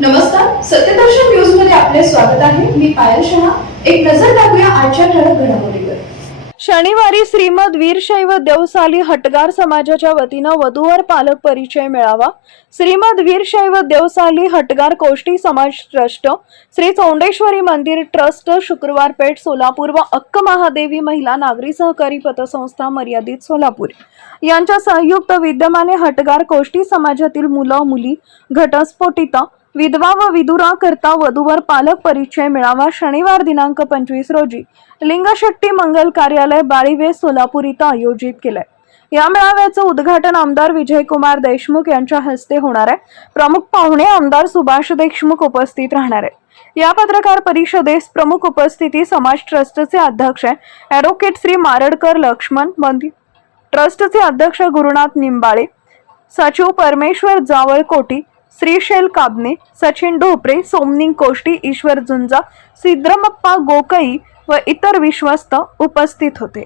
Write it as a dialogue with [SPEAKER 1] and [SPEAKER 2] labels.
[SPEAKER 1] नमस्कार सत्यदर्शन न्यूजमध्ये आपले स्वागत आहे. मी पायल शहा. एक नजर टाकूया आजच्या ठळक घडामोडीवर.
[SPEAKER 2] शनिवारी श्रीमद वीरशैव देवसाली हटगार समाजाच्या वतीनं वधूवर पालक परिचय मिळावा. श्रीमद वीरशैव देवसाली हटगार कोष्टी समाज ट्रस्ट श्री चौंडेश्वरी मंदिर ट्रस्ट शुक्रवार पेठ सोलापूर व अक्क महादेवी महिला नागरी सहकारी पतसंस्था मर्यादित सोलापूर. यांच्या संयुक्त विद्यमाने हटगार कोष्टी समाजातील मुलं मुली घटस्फोटित विधवा व विधुरा करता वधूवर पालक परिचय मिळावा शनिवार दिनांक पंचवीस रोजी. लिंगशेट्टी मंगल कार्यालय बाळीवे सोलापूर इथं आयोजित केलंय. या मेळाव्याचं उद्घाटन आमदार विजयकुमार देशमुख यांच्या हस्ते होणार आहे. प्रमुख पाहुणे आमदार सुभाष देशमुख उपस्थित राहणार आहे या पत्रकार परिषदेस प्रमुख उपस्थिती समाज ट्रस्टचे अध्यक्ष ॲडव्होकेट श्री मारडकर लक्ष्मण मंदिर ट्रस्टचे अध्यक्ष गुरुनाथ निंबाळे सचिव परमेश्वर जावळ कोटी श्रीशैल काबने सचिन ढोपरे सोमनिंग कोष्टी ईश्वर झुंजा सिद्रमप्पा गोकई व इतर विश्वस्त उपस्थित होते.